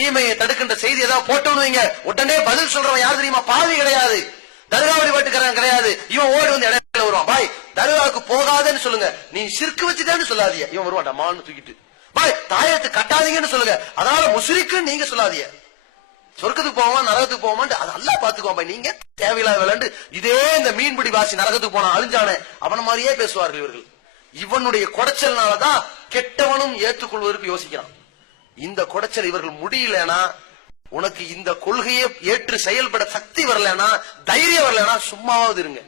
தீமையை தடுக்கின்ற செய்தி ஏதாவது போட்டோன்னு வைங்க. உடனே பதில் சொல்றவன் யார் தெரியுமா? பாவி கிடையாது. தர்காவடி பாட்டுக்காரன் கிடையாது. இவன் ஓடி வந்து இடையில வருவான். பாய் தர்காவுக்கு போகாதன்னு சொல்லுங்க. நீ சிறுக்கு வச்சுதான்னு சொல்லாதீங்க. இவன் வருவான் டமான்னு தூக்கிட்டு. பாய் தாயத்து கட்டாதீங்கன்னு சொல்லுங்க. அதனால முசிரிக்குன்னு நீங்க சொல்லாதீங்க. சொர்க்கத்துக்கு போவான் நரகத்துக்கு போவான் அது நல்லா பாத்துக்குவான் பாய். நீங்க தேவையில்லாத விளையாண்டு இதே இந்த மீன்பிடி வாசி நரகத்துக்கு போனா அழிஞ்சானே? அவன மாதிரியே பேசுவார்கள் இவர்கள். இவனுடைய குடைச்சல்னாலதான் கெட்டவனும் ஏற்றுக்கொள்வதற்கு யோசிக்கிறான். இந்த குடைச்சல் இவர்கள் முடியலனா உனக்கு இந்த கொள்கையை ஏற்று செயல்பட சக்தி வரலனா தைரியம் வரலனா சும்மாவது இருங்க.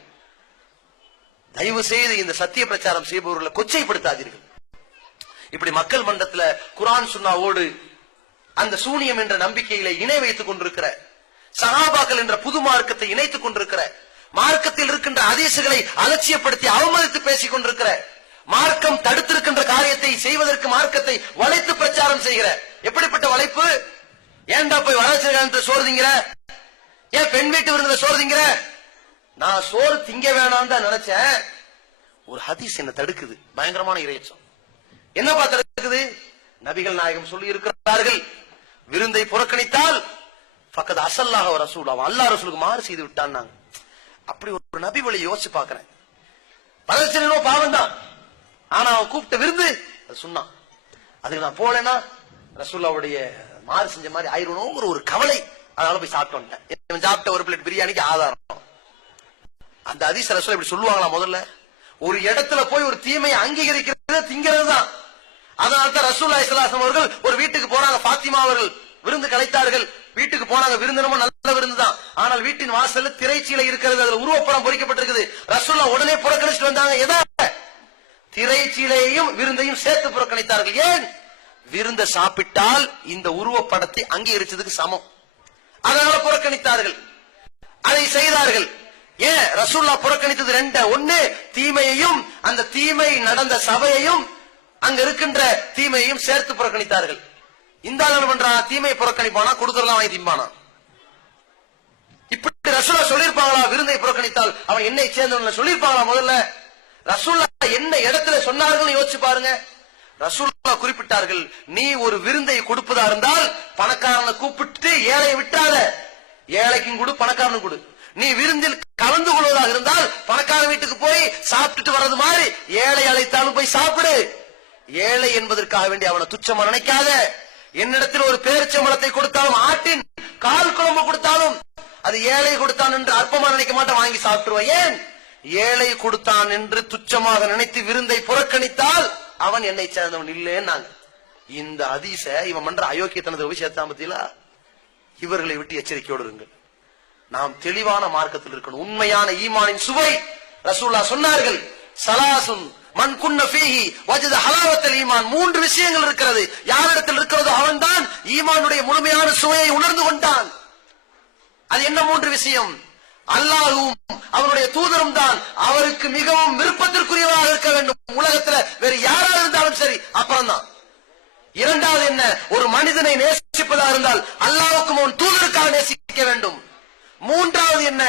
தயவு செய்து இந்த சத்திய பிரச்சாரம் செய்பவர்களை கொச்சைப்படுத்தாதீர்கள். இப்படி மக்கள் மன்றத்துல குரான் சுண்ணாவோடு அந்த சூனியம் என்ற நம்பிக்கையில இணை வைத்துக் கொண்டிருக்கிற சகாபாக்கள் என்ற புது மார்க்கத்தை இணைத்துக் கொண்டிருக்கிற மார்க்கத்தில் இருக்கின்ற அதிசகளை அலட்சியப்படுத்தி அவமதித்து பேசிக் கொண்டிருக்கிற மார்க்கம் தடுத்து செய்வதற்கு மார்க்கத்தை வளைத்து பிரச்சாரம் செய்கிற. எப்படிப்பட்ட வளைப்பு? ஏன்டா போய் வளர்ச்சி சோறு திங்கிற ஏன் பெண் வீட்டு விருந்துல சோறு திங்கிற நான் சோறு திங்க வேணாம் தான் நினைச்சேன். ஒரு ஹதீஸ் என்ன தடுக்குது. பயங்கரமான இறைச்சம் என்னப்பா தடுக்குது? நபிகள் நாயகம் சொல்லி இருக்கிறார்கள். விருந்தை புறக்கணித்தால் பக்கத்து அசல்லாக ரசூல் அவன் அல்லா ரசூலுக்கு மாறு செய்து விட்டான் அப்படி ஒரு நபி வழி யோசிச்சு பாக்குறேன் பலச்சனோ பாவம் தான் ஆனா அவன் கூப்பிட்ட விருந்து அது சொன்னான் அதுக்கு நான் போலேன்னா ரசூல்லாவுடைய மாறு செஞ்ச மாதிரி ஆயிரணுங்கிற ஒரு கவலை அதனால போய் சாப்பிட்டு வந்துட்டேன். சாப்பிட்ட ஒரு பிளேட் பிரியாணிக்கு ஆதாரம். அந்த அதிச ரசூல் இப்படி சொல்லுவாங்களா முதல்ல? ஒரு இடத்துல போய் ஒரு தீமையை அங்கீகரிக்கிறது திங்கிறது தான் அதனால தான் ரசூல்லா இஸ்லாசம் அவர்கள் ஒரு வீட்டுக்கு போறாங்க பாத்திமா அவர்கள் விருந்து கலைத்தார்கள். வீட்டுக்கு போனாங்க விருந்தினமோ நல்ல விருந்து தான் ஆனால் வீட்டின் வாசல்ல திரைச்சீலை இருக்கிறது அதுல உருவப்படம் பொறிக்கப்பட்டிருக்குது. ரசூல்லா உடனே புறக்கணிச்சுட்டு வந்தாங்க. எதா திரைச்சீலையையும் விருந்தையும் சேர்த்து புறக்கணித்தார்கள். ஏன்? விருந்த சாப்பிட்டால் இந்த உருவப்படத்தை அங்கீகரிச்சதுக்கு சமம். அதனால புறக்கணித்தார்கள். அதை செய்தார்கள். ஏன்? ரசூல்லா புறக்கணித்தது ரெண்ட? ஒண்ணு தீமையையும் அந்த தீமை நடந்த சபையையும் அங்க இருக்கின்ற தீமையையும் சேர்த்து புறக்கணித்தார்கள். இந்த ஆள் பண்றா? பண்றான் தீமையை புறக்கணிப்பானா? கொடுக்கறதெல்லாம் வாங்கி திம்பானா? இப்படி ரசூலா சொல்லியிருப்பாங்களா? விருந்தை புறக்கணித்தால் அவன் என்னை சேர்ந்தவன் சொல்லியிருப்பாங்களா முதல்ல? ரசூல்லா என்ன இடத்துல சொன்னார்கள் யோசிச்சு பாருங்க. ரசூல்லா குறிப்பிட்டார்கள் நீ ஒரு விருந்தை கொடுப்பதா இருந்தால் பணக்காரனை கூப்பிட்டு ஏழையை விட்டாத. ஏழைக்கும் கொடு பணக்காரனும் கொடு. நீ விருந்தில் கலந்து கொள்வதாக இருந்தால் பணக்கார வீட்டுக்கு போய் சாப்பிட்டுட்டு வர்றது மாதிரி ஏழை அழைத்தாலும் போய் சாப்பிடு. ஏழை என்பதற்காக வேண்டி அவனை துச்சமா நினைக்காத. என்னிடத்தில் ஒரு பேரிச்சம்பளத்தை கொடுத்தாலும் ஆட்டின் கால் குழம்பு கொடுத்தாலும் அது ஏழை கொடுத்தான் என்று அற்பமா நினைக்க மாட்டேன் வாங்கி சாப்பிட்டுருவேன். ஏன்? ஏழை கொடுத்தான் என்று துச்சமாக நினைத்து விருந்தை புறக்கணித்தால் அவன் என்னை சேர்ந்தவன் இல்லைன்னாங்க. இந்த அதிச இவன் மன்ற அயோக்கியத்தனது விஷயத்தான் பத்தியிலா இவர்களை விட்டு எச்சரிக்கையோடு இருங்கள். நாம் தெளிவான மார்க்கத்தில் இருக்கணும். உண்மையான ஈமானின் சுவை ரசூல்லா சொன்னார்கள். சலாசுன் மண் குன்ன ஃபீஹி வஜத ஹலாவத்தல் ஈமான். மூன்று விஷயங்கள் இருக்கிறது. யாரிடத்தில் இருக்கிறதோ அவன்தான் ஈமானுடைய முழுமையான சுவையை உணர்ந்து கொண்டான். அது என்ன மூன்று விஷயம்? அல்லாஹும் அவருடைய தூதரும் தான் அவருக்கு மிகவும் விருப்பத்திற்குரியவராக இருக்க வேண்டும். உலகத்துல வேறு யாரா இருந்தாலும் சரி அப்புறம் தான் இரண்டாவது என்ன? ஒரு மனிதனை நேசிப்பதா இருந்தால் அல்லாவுக்கும் அவன் தூதருக்காக நேசிக்க வேண்டும். மூன்றாவது என்ன?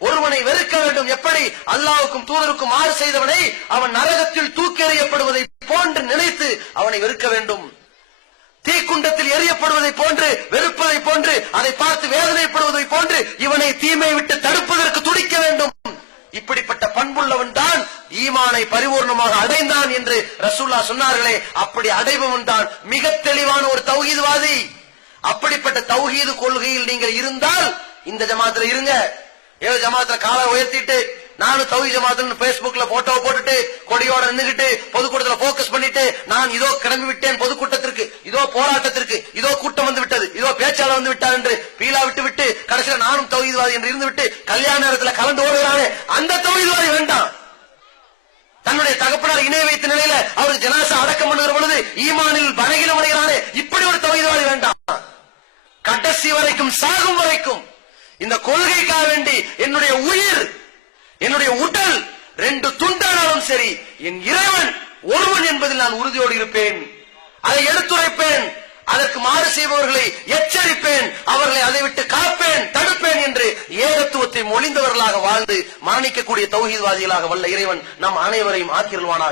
ஒருவனை வெறுக்க வேண்டும். எப்படி? அல்லாவுக்கும் தூதருக்கும் மாறு செய்தவனை அவன் நரகத்தில் தூக்கி எறியப்படுவதை போன்று நினைத்து அவனை வெறுக்க வேண்டும். எரியப்படுவதை போன்று வெறுப்பதை போன்று அதை பார்த்து வேதனைப்படுவதை போன்று இவனை தீமை விட்டு தடுப்பதற்கு துடிக்க வேண்டும். இப்படிப்பட்ட பண்புள்ளவன் தான் ஈமானை பரிபூர்ணமாக அடைந்தான் என்று ரசூல்லா சொன்னார்களே அப்படி அடைபவன் தான் மிக தெளிவான ஒரு தௌஹீதுவாதி. அப்படிப்பட்ட தௌஹீது கொள்கையில் நீங்கள் இருந்தால் இந்த ஜமாத்துல இருங்க. ஏதோ ஜமாத்துல காலை உயர்த்திட்டு நானும் தௌஹி ஜமாத்துல பேஸ்புக்ல போட்டோ போட்டுட்டு கொடியோட நின்னுகிட்டு பொதுக்கூட்டத்துல போக்கஸ் பண்ணிட்டு நான் இதோ கிளம்பி விட்டேன் பொதுக்கூட்டத்திற்கு இதோ போராட்டத்திற்கு இதோ கூட்டம் வந்து விட்டது இதோ பேச்சாளர் வந்து விட்டார் என்று பீலா விட்டு விட்டு கடைசியில் நானும் தௌஹீத்வாதி என்று இருந்து விட்டு கல்யாண நேரத்துல கலந்து ஓடுகிறானே அந்த தௌஹீத்வாதி வேண்டாம். தன்னுடைய தகப்பனார் இணை வைத்த நிலையில அவர் ஜனாசா அடக்கம் பண்ணுகிற பொழுது ஈமானில் பலகீனம் அடைகிறானே இப்படி ஒரு தௌஹீத்வாதி வேண்டாம். கடைசி வரைக்கும் சாகும் வரைக்கும் இந்த கொள்கைக்காக வேண்டி என்னுடைய உயிர் என்னுடைய உடல் ரெண்டு துண்டானாலும் சரி என் இறைவன் ஒருவன் என்பதில் நான் உறுதியோடு இருப்பேன். அதை எடுத்துரைப்பேன். அதற்கு மாறு செய்பவர்களை எச்சரிப்பேன். அவர்களை அதை விட்டு காப்பேன் தடுப்பேன் என்று ஏகத்துவத்தை மொழிந்தவர்களாக வாழ்ந்து மரணிக்கக்கூடிய தௌஹீத்வாதிகளாக வல்ல இறைவன் நம் அனைவரையும் ஆக்கிருவானாக